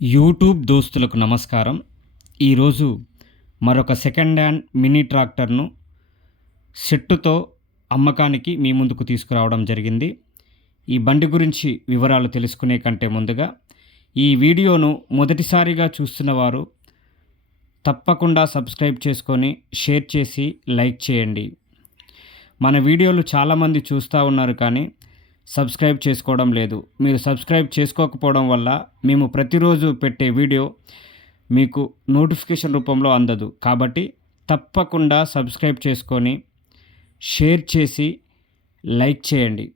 YouTube దోస్తులకు నమస్కారం. ఈరోజు మరొక సెకండ్ హ్యాండ్ మినీ ట్రాక్టర్ను సెట్టుతో అమ్మకానికి మీ ముందుకు తీసుకురావడం జరిగింది. ఈ బండి గురించి వివరాలు తెలుసుకునే కంటే ముందుగా ఈ వీడియోను మొదటిసారిగా చూస్తున్న వారు తప్పకుండా సబ్స్క్రైబ్ చేసుకొని షేర్ చేసి లైక్ చేయండి. మన వీడియోలు చాలామంది చూస్తూ ఉన్నారు కానీ సబ్స్క్రైబ్ చేసుకోవడం లేదు. మీరు సబ్స్క్రైబ్ చేసుకోకపోవడం వల్ల మేము ప్రతిరోజు పెట్టే వీడియో మీకు నోటిఫికేషన్ రూపంలో అందదు. కాబట్టి తప్పకుండా సబ్స్క్రైబ్ చేసుకొని షేర్ చేసి లైక్ చేయండి.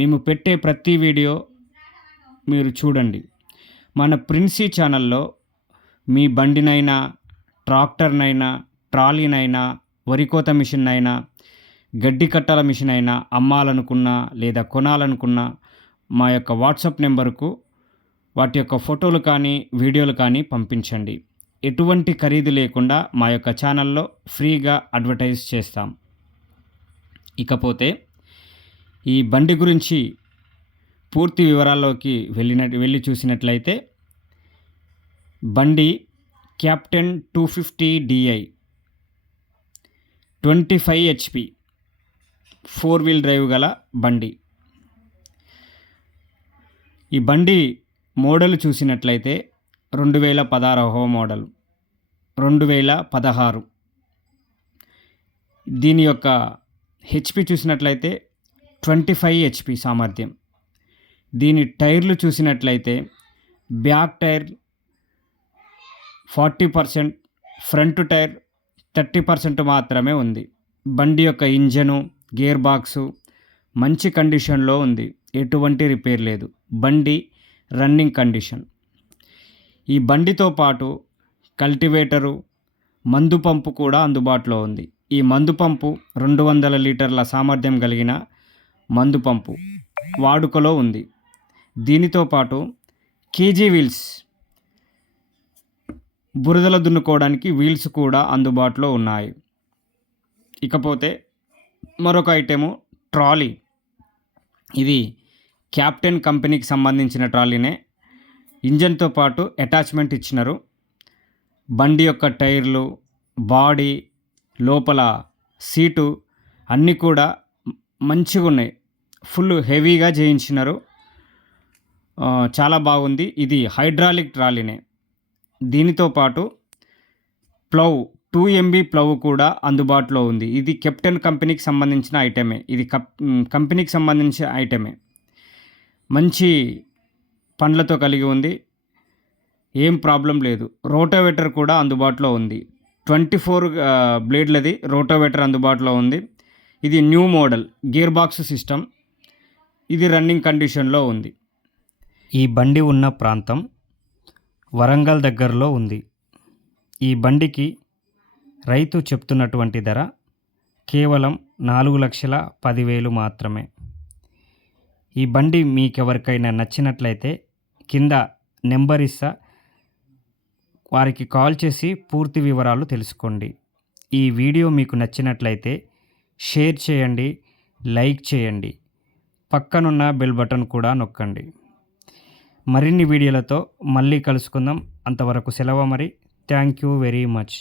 మేము పెట్టే ప్రతి వీడియో మీరు చూడండి. మన ప్రిన్సీ ఛానల్లో మీ బండినైనా, ట్రాక్టర్నైనా, ట్రాలీనైనా, వరికోత మిషన్ అయినా, గడ్డి కట్టాల మిషన్ అయినా అమ్మాలనుకున్నా లేదా కొనాలనుకున్నా మా యొక్క వాట్సాప్ నెంబర్కు వాటి యొక్క ఫోటోలు కానీ వీడియోలు కానీ పంపించండి. ఎటువంటి ఖరీదు లేకుండా మా యొక్క ఛానల్లో ఫ్రీగా అడ్వర్టైజ్ చేస్తాం. ఇకపోతే ఈ బండి గురించి పూర్తి వివరాల్లోకి వెళ్ళి చూసినట్లయితే బండి captain 250 DI 25 HP 4 wheel drive గల బండి. ఈ బండి మోడల్ చూసినట్లయితే 2016 మోడల్, 2016. దీని యొక్క హెచ్పి చూసినట్లయితే 25 HP సామర్థ్యం. దీని టైర్లు చూసినట్లయితే బ్యాక్ టైర్ 40%, ఫ్రంట్ టైర్ 30% మాత్రమే ఉంది. బండి యొక్క ఇంజను, గేర్ బాక్సు మంచి కండిషన్లో ఉంది. ఎటువంటి రిపేర్ లేదు. బండి రన్నింగ్ కండిషన్. ఈ బండితో పాటు కల్టివేటరు, మందు పంపు కూడా అందుబాటులో ఉంది. ఈ మందు పంపు 200 లీటర్ల సామర్థ్యం కలిగిన మందు పంపు వాడుకలో ఉంది. దీనితో పాటు కేజీ వీల్స్, బురదలో దున్నుకోవడానికి వీల్స్ కూడా అందుబాటులో ఉన్నాయి. ఇకపోతే మరొక ఐటెము ట్రాలీ. ఇది క్యాప్టెన్ కంపెనీకి సంబంధించిన ట్రాలీనే. ఇంజన్తో పాటు అటాచ్మెంట్ ఇచ్చినారు. బండి యొక్క టైర్లు, బాడీ, లోపల సీటు అన్నీ కూడా మంచిగా ఉన్నాయి. ఫుల్ హెవీగా చేయించినారు. చాలా బాగుంది. ఇది హైడ్రాలిక్ ట్రాలీనే. దీనితో పాటు ప్లవ్ 2 MB ప్లవ్ కూడా అందుబాటులో ఉంది. ఇది కెప్టెన్ కంపెనీకి సంబంధించిన ఐటమే. ఇది కంపెనీకి సంబంధించిన ఐటమే. మంచి పండ్లతో కలిగి ఉంది. ఏం ప్రాబ్లం లేదు. రోటోవేటర్ కూడా అందుబాటులో ఉంది. 24 బ్లేడ్లది రోటోవేటర్ అందుబాటులో ఉంది. ఇది new model gear box system. ఇది రన్నింగ్ కండిషన్లో ఉంది. ఈ బండి ఉన్న ప్రాంతం వరంగల్ దగ్గరలో ఉంది. ఈ బండికి రైతు చెప్తున్నటువంటి ధర కేవలం 4,10,000 మాత్రమే. ఈ బండి మీకెవరికైనా నచ్చినట్లయితే కింద నెంబర్ ఇస్తా, వారికి కాల్ చేసి పూర్తి వివరాలు తెలుసుకోండి. ఈ వీడియో మీకు నచ్చినట్లయితే షేర్ చేయండి, లైక్ చేయండి, పక్కనున్న బెల్ బటన్ కూడా నొక్కండి. మరిన్ని వీడియోలతో మళ్ళీ కలుసుకుందాం. అంతవరకు సెలవు మరి. Thank you very much.